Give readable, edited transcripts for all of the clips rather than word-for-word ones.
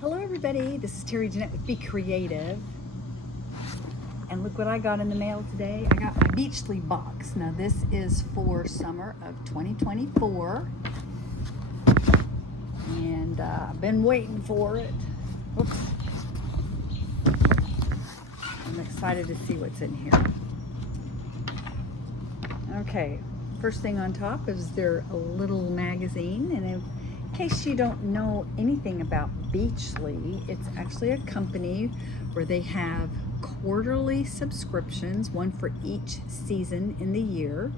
Hello everybody, this is Terry Jeanette with Be Creative. And look what I got in the mail today. I got my Beachly box. Now this is for summer of 2024. And I've been waiting for it. Whoops. I'm excited to see what's in here. Okay, first thing on top is their little magazine. And in case you don't know anything about Beachly, it's actually a company where they have quarterly subscriptions, one for each season in the year.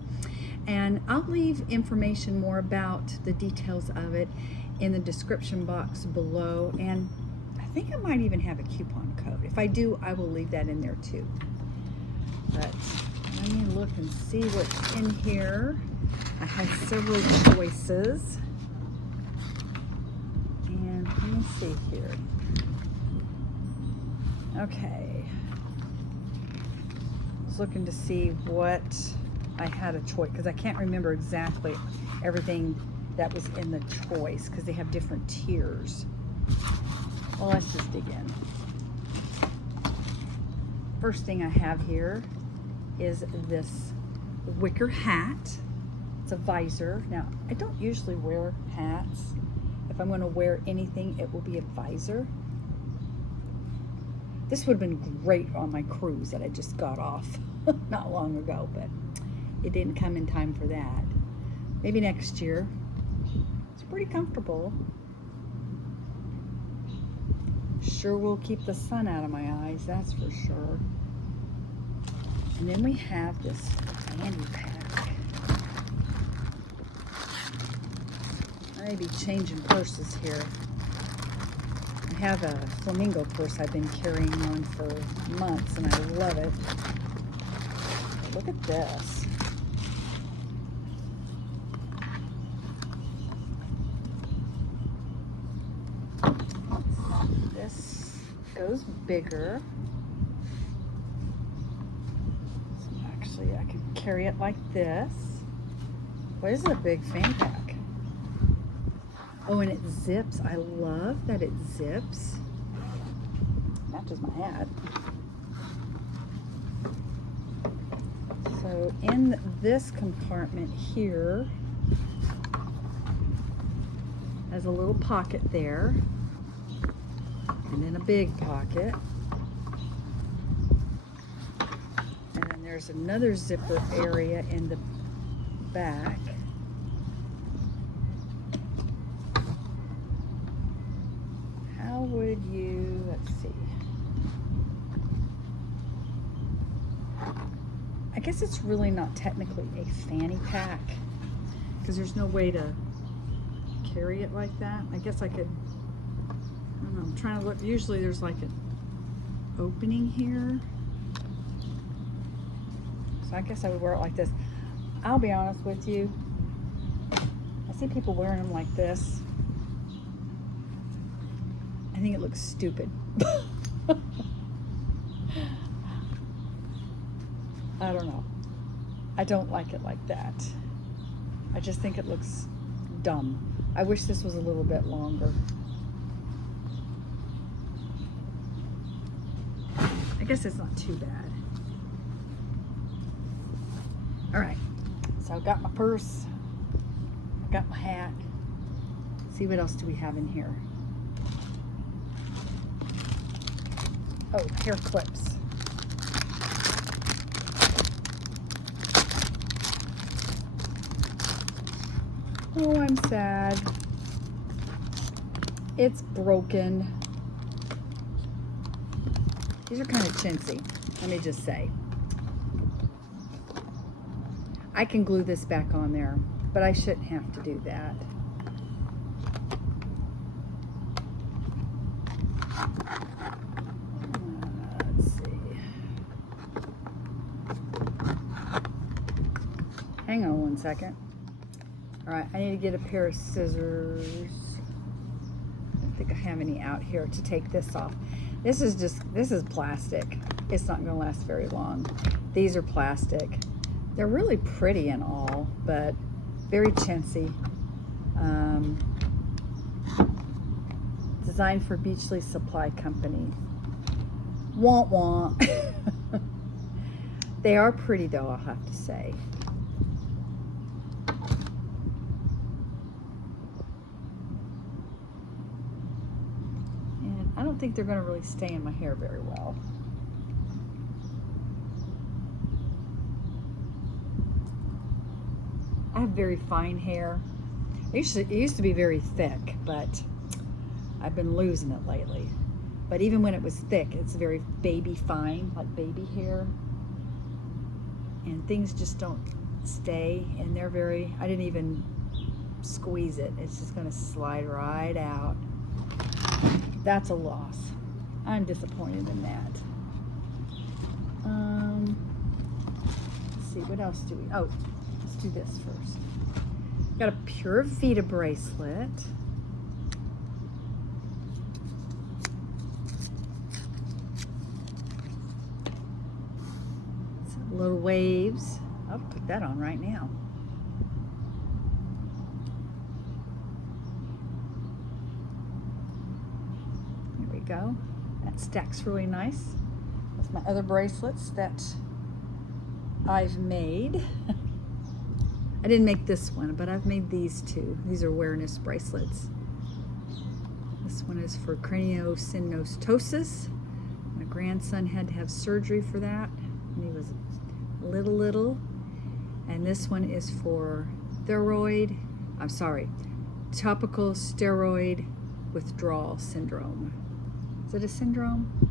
And I'll leave information more about the details of it in the description box below. And I think I might even have a coupon code. If I do, I will leave that in there too. But let me look and see what's in here. I have several choices. And let me see here. Okay. I was looking to see what I had a choice, because I can't remember exactly everything that was in the choice, because they have different tiers. Well, let's just dig in. First thing I have here is this wicker hat. It's a visor. Now, I don't usually wear hats. If I'm going to wear anything, it will be a visor. This would have been great on my cruise that I just got off not long ago, but it didn't come in time for that. Maybe next year. It's pretty comfortable. Sure will keep the sun out of my eyes, that's for sure. And then we have this fanny pack. I may be changing purses here. I have a flamingo purse I've been carrying on for months and I love it. Look at this. This goes bigger. So actually I can carry it like this. What is a big fanny pack? Oh, and it zips. I love that it zips. Matches my hat. So in this compartment here, has a little pocket there, and then a big pocket. And then there's another zipper area in the back. Would you, let's see, I guess it's really not technically a fanny pack because there's no way to carry it like that. I guess I could, I don't know, I'm trying to look. Usually there's like an opening here, so I guess I would wear it like this. I'll be honest with you, I see people wearing them like this. I think it looks stupid. I don't know. I don't like it like that. I just think it looks dumb. I wish this was a little bit longer. I guess it's not too bad. All right, so I've got my purse. I've got my hat. Let's see what else do we have in here. Oh, hair clips. Oh, I'm sad. It's broken. These are kind of chintzy, let me just say. I can glue this back on there, but I shouldn't have to do that. Hang on one second. All right, I need to get a pair of scissors. I don't think I have any out here to take this off. This is plastic. It's not gonna last very long. These are plastic. They're really pretty and all, but very chintzy. Designed for Beachley Supply Company. Womp womp. They are pretty though, I'll have to say. And I don't think they're going to really stay in my hair very well. I have very fine hair. It used to be very thick, but I've been losing it lately. But even when it was thick, it's very baby fine, like baby hair. And things just don't stay, and they're very, I didn't even squeeze it. It's just gonna slide right out. That's a loss. I'm disappointed in that. Let's see, what else do we, oh, let's do this first. Got a Pure Vita bracelet. Some little waves. I'll put that on right now. There we go. That stacks really nice. That's my other bracelets that I've made. I didn't make this one, but I've made these two. These are awareness bracelets. This one is for craniosynostosis. My grandson had to have surgery for that when he was little. And this one is for topical steroid withdrawal syndrome. Is it a syndrome?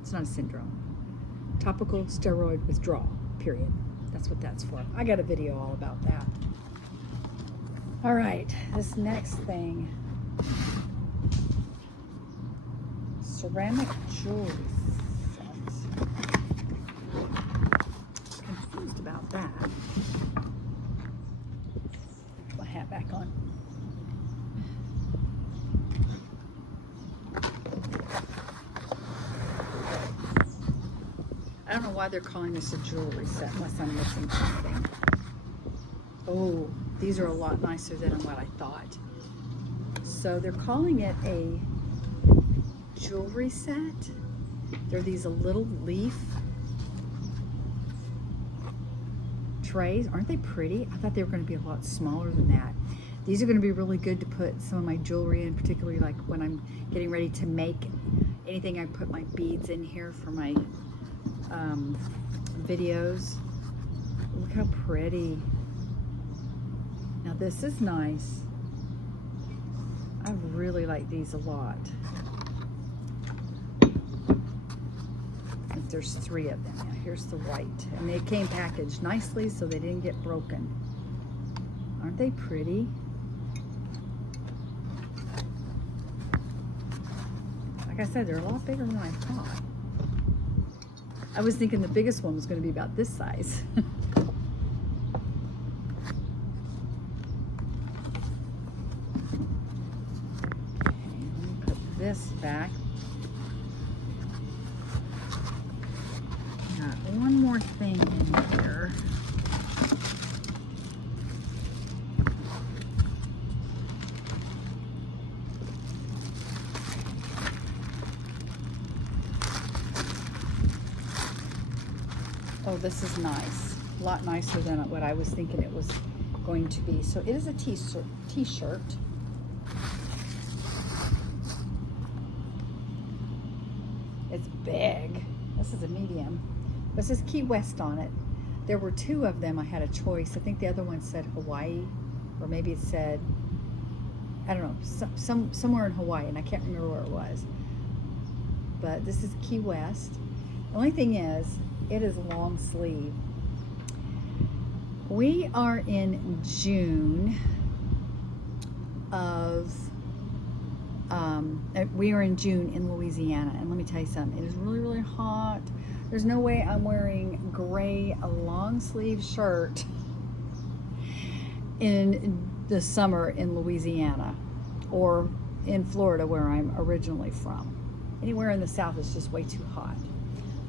It's not a syndrome. Topical steroid withdrawal, period. That's what that's for. I got a video all about that. All right, this next thing. Ceramic jewelry set. Confused about that. Put my hat back on. I don't know why they're calling this a jewelry set unless I'm missing something. Oh, these are a lot nicer than what I thought. So they're calling it a jewelry set. They're these little leaf trays. Aren't they pretty? I thought they were going to be a lot smaller than that. These are going to be really good to put some of my jewelry in, particularly like when I'm getting ready to make anything. I put my beads in here for my videos. Look how pretty. Now this is nice. I really like these a lot. I think there's 3 of them. Now here's the white, and they came packaged nicely so they didn't get broken. Aren't they pretty? Like I said, they're a lot bigger than I thought. I was thinking the biggest one was going to be about this size. Okay, let me put this back. Got one more thing in here. Oh, this is nice. A lot nicer than what I was thinking it was going to be. So it is a t-shirt. It's big. This is a medium. It says Key West on it. There were 2 of them. I had a choice. I think the other one said Hawaii, or maybe it said, I don't know, somewhere in Hawaii, and I can't remember where it was. But this is Key West. The only thing is, it is long sleeve. We are in June in Louisiana, and let me tell you something, it is really, really hot. There's no way I'm wearing a long sleeve shirt in the summer in Louisiana or in Florida, where I'm originally from. Anywhere in the South is just way too hot.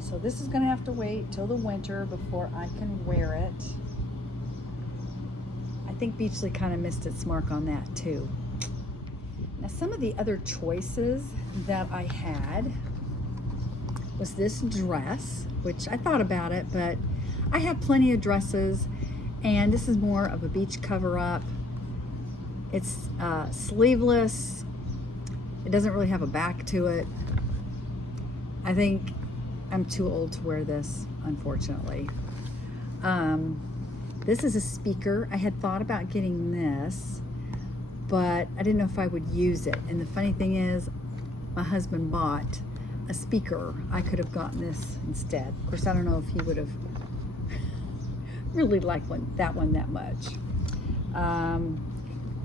So this is going to have to wait till the winter before I can wear it. I think Beachley kind of missed its mark on that too. Now, some of the other choices that I had was this dress, which I thought about it, but I have plenty of dresses, and this is more of a beach cover-up. It's sleeveless. It doesn't really have a back to it. I think I'm too old to wear this, unfortunately. This is a speaker. I had thought about getting this, but I didn't know if I would use it. And the funny thing is, my husband bought a speaker. I could have gotten this instead. Of course, I don't know if he would have really liked that one that much.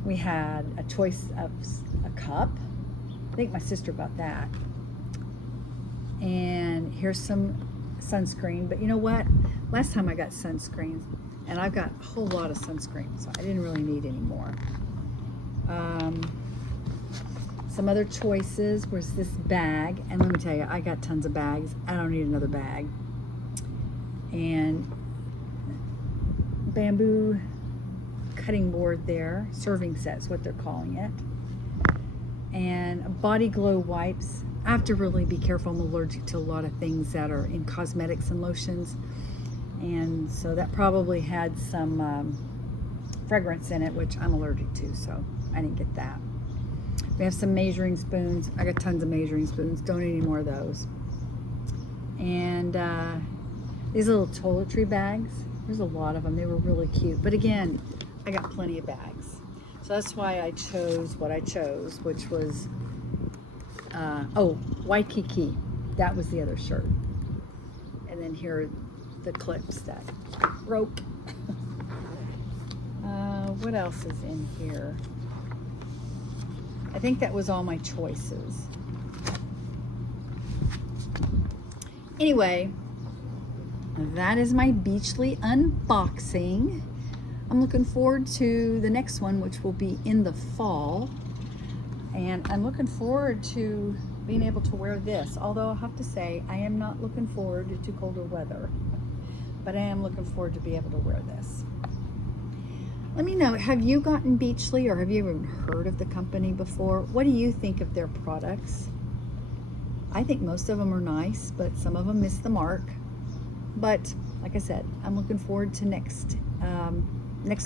We had a choice of a cup. I think my sister got that. And here's some sunscreen. But you know what? Last time I got sunscreen, and I've got a whole lot of sunscreen, so I didn't really need any more. Some other choices was this bag, and let me tell you, I got tons of bags. I don't need another bag. And bamboo cutting board there, serving set is what they're calling it. And body glow wipes. I have to really be careful. I'm allergic to a lot of things that are in cosmetics and lotions, and so that probably had some fragrance in it, which I'm allergic to, so I didn't get that. We have some measuring spoons. I got tons of measuring spoons. Don't need any more of those. And these little toiletry bags. There's a lot of them. They were really cute. But again, I got plenty of bags. So that's why I chose what I chose, which was, Waikiki. That was the other shirt. And then here are the clips that broke. What else is in here? I think that was all my choices. Anyway, that is my Beachly unboxing. I'm looking forward to the next one, which will be in the fall. And I'm looking forward to being able to wear this. Although I have to say, I am not looking forward to colder weather. But I am looking forward to be able to wear this. Let me know, have you gotten Beachly, or have you even heard of the company before? What do you think of their products? I think most of them are nice, but some of them miss the mark. But like I said, I'm looking forward to next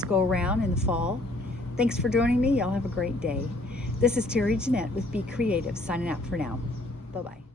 go around in the fall. Thanks for joining me. Y'all have a great day. This is Terry Jeanette with Be Creative, signing out for now. Bye-bye.